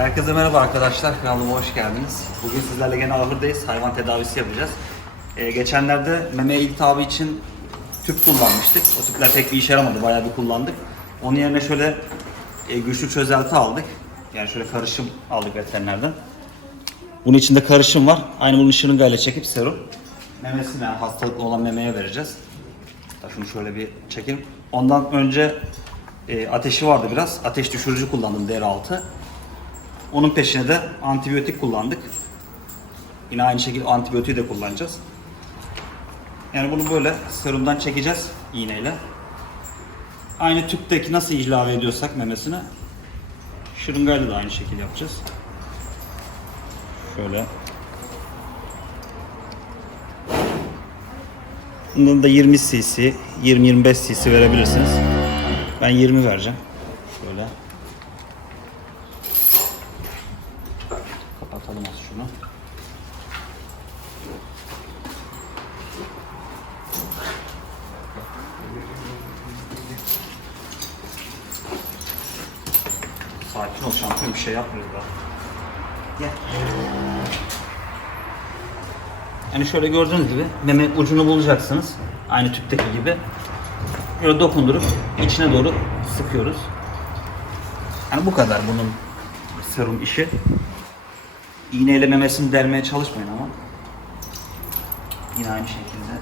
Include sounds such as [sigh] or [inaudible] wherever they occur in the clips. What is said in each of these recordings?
Herkese merhaba arkadaşlar, kanalıma hoş geldiniz. Bugün sizlerle gene ahırdayız, hayvan tedavisi yapacağız. Ee, geçenlerde meme iltihabı için tüp kullanmıştık. O tüpler pek bir işe yaramadı, bayağı bir kullandık. Onun yerine şöyle e, güçlü çözelti aldık. Yani şöyle karışım aldık veterinerden. Bunun içinde karışım var. Aynı bunun şırıngayla çekip serum. Memesine, hastalıklı olan memeye vereceğiz. Hatta şunu şöyle bir çekelim. Ondan önce e, ateşi vardı biraz. Ateş düşürücü kullandım DR6. Onun peşine de antibiyotik kullandık. Yine aynı şekilde antibiyotiği de kullanacağız. Yani bunu böyle serumdan çekeceğiz iğneyle. Aynı tüpteki nasıl ilave ediyorsak memesine şırıngayla da aynı şekilde yapacağız. Şöyle. Bundan da 20 cc, 20-25 cc verebilirsiniz. Ben 20 vereceğim. Şöyle. Ol şampiyon bir şey yapmıyoruz daha. Gel. Yani şöyle gördüğünüz gibi meme ucunu bulacaksınız. Aynı tüpteki gibi. Böyle dokundurup içine doğru sıkıyoruz. Yani bu kadar bunun serum işi. İğneyle memesini delmeye çalışmayın ama. Yine aynı şekilde.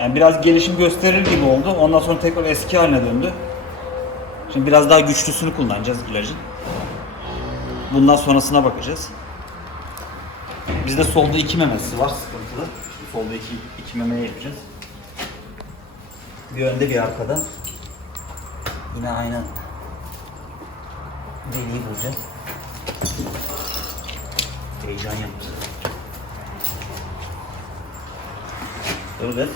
Yani biraz gelişim gösterir gibi oldu. Ondan sonra tekrar eski haline döndü. Şimdi biraz daha güçlüsünü kullanacağız ilacın. Bundan sonrasına bakacağız. Bizde solda iki memesi var sıkıntılı. İşte solda iki, iki memeye yapacağız. Bir önde bir arkada. Yine aynı deliği bulacağız. Heyecan yaptı. Evet.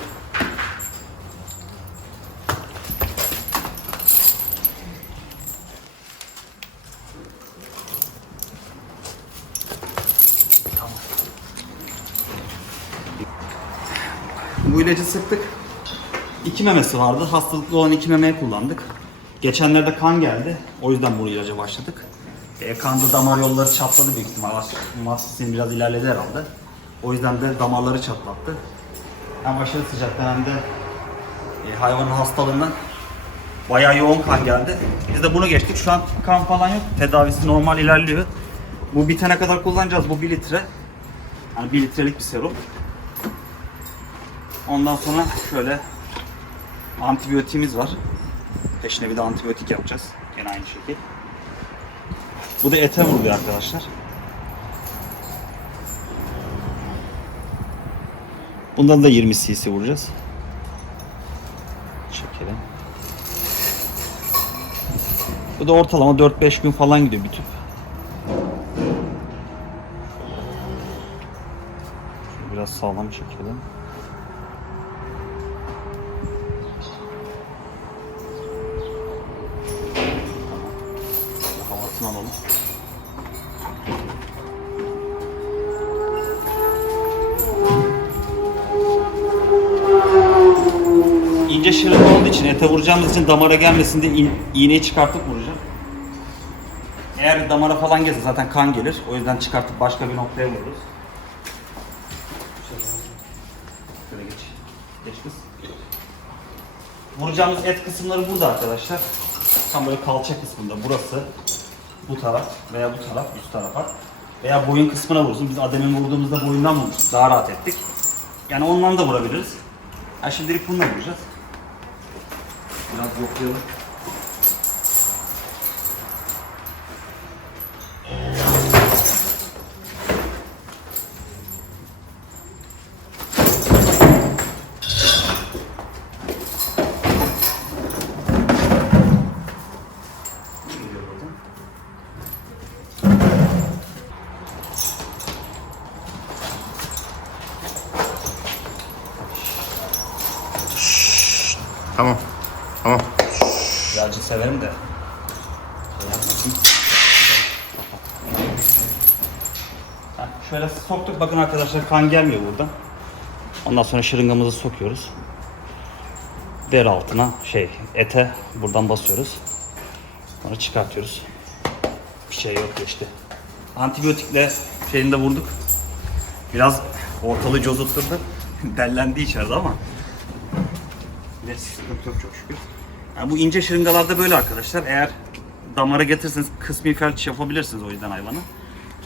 Bu ilacı sıktık. İki memesi vardı. Hastalıklı olan iki memeyi kullandık. Geçenlerde kan geldi. O yüzden bu ilaca başladık. E, kanda damar yolları çatladı büyük ihtimal. Mastisin biraz ilerledi herhalde. O yüzden de damarları çatlattı. Hem aşırı sıcaktan hem de e, hayvanın hastalığından bayağı yoğun kan geldi. Biz de bunu geçtik. Şu an kan falan yok. Tedavisi normal ilerliyor. Bu bitene kadar kullanacağız. Bu 1 litre. Yani 1 litrelik bir serum. Ondan sonra şöyle antibiyotiğimiz var. Peşine bir de antibiyotik yapacağız. Gene aynı şekil. Bu da ete vuruluyor arkadaşlar. Bundan da 20 cc vuracağız. Çekelim. Bu da ortalama 4-5 gün falan gidiyor bir tüp. Biraz sağlam çekelim. İnce şırınga olduğu için ete vuracağımız için damara gelmesin diye in- iğneyi çıkartıp vuracağım. Eğer damara falan gelse zaten kan gelir. O yüzden çıkartıp başka bir noktaya vururuz. Şöyle geç. Geç kız. Vuracağımız et kısımları burada arkadaşlar. Tam böyle kalça kısmında burası. Bu taraf veya bu taraf üst tarafa. Veya boyun kısmına vursun. Biz Adem'in vurduğumuzda boyundan vurmuştuk. Daha rahat ettik. Yani ondan da vurabiliriz. Ha şimdilik bununla vuracağız. Biraz yoklayalım. Geliyor buradan. Tamam. Tamam. Birazcık severim de. Şöyle soktuk bakın arkadaşlar kan gelmiyor buradan. Ondan sonra şırıngamızı sokuyoruz. Deri altına şey ete buradan basıyoruz. Sonra çıkartıyoruz. Bir şey yok işte. Antibiyotikle şeyini de vurduk. Biraz ortalığı cozutturdu. [laughs] Dellendi içeride ama. Neyse sıkıntı yok çok şükür. Yani bu ince şırıngalarda böyle arkadaşlar. Eğer damara getirirseniz kısmi felç yapabilirsiniz o yüzden hayvanı.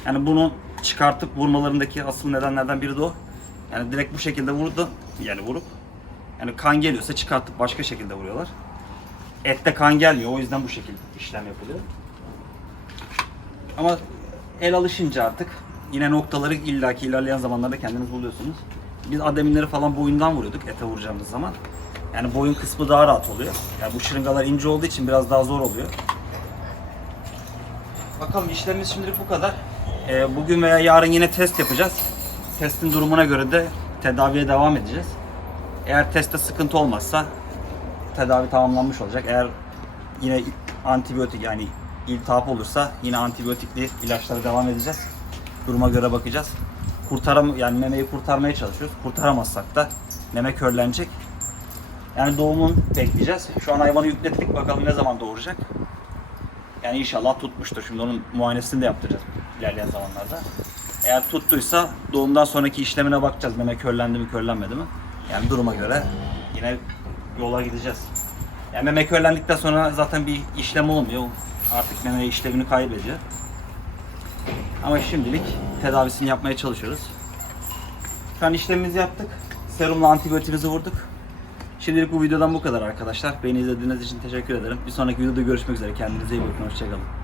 Yani bunu çıkartıp vurmalarındaki asıl nedenlerden biri de o. Yani direkt bu şekilde vurdu. Yani vurup yani kan geliyorsa çıkartıp başka şekilde vuruyorlar. Ette kan gelmiyor. O yüzden bu şekilde işlem yapılıyor. Ama el alışınca artık yine noktaları illaki ilerleyen zamanlarda kendiniz buluyorsunuz. Biz ademinleri falan boyundan vuruyorduk ete vuracağımız zaman. Yani boyun kısmı daha rahat oluyor. Yani bu şırıngalar ince olduğu için biraz daha zor oluyor. Bakalım işlemimiz şimdilik bu kadar. Ee, bugün veya yarın yine test yapacağız. Testin durumuna göre de tedaviye devam edeceğiz. Eğer testte sıkıntı olmazsa tedavi tamamlanmış olacak. Eğer yine antibiyotik yani iltihap olursa yine antibiyotikli ilaçlara devam edeceğiz. Duruma göre bakacağız. Kurtaram yani memeyi kurtarmaya çalışıyoruz. Kurtaramazsak da meme körlenecek. Yani doğumun bekleyeceğiz. Şu an hayvanı yüklettik. Bakalım ne zaman doğuracak. Yani inşallah tutmuştur. Şimdi onun muayenesini de yaptıracağız ilerleyen zamanlarda. Eğer tuttuysa doğumdan sonraki işlemine bakacağız. Meme körlendi mi körlenmedi mi? Yani duruma göre yine yola gideceğiz. Yani meme körlendikten sonra zaten bir işlem olmuyor. Artık meme işlevini kaybediyor. Ama şimdilik tedavisini yapmaya çalışıyoruz. Şu an işlemimizi yaptık. Serumla antibiyotiğimizi vurduk. Şimdilik bu videodan bu kadar arkadaşlar. Beni izlediğiniz için teşekkür ederim. Bir sonraki videoda görüşmek üzere. Kendinize iyi bakın. Hoşçakalın.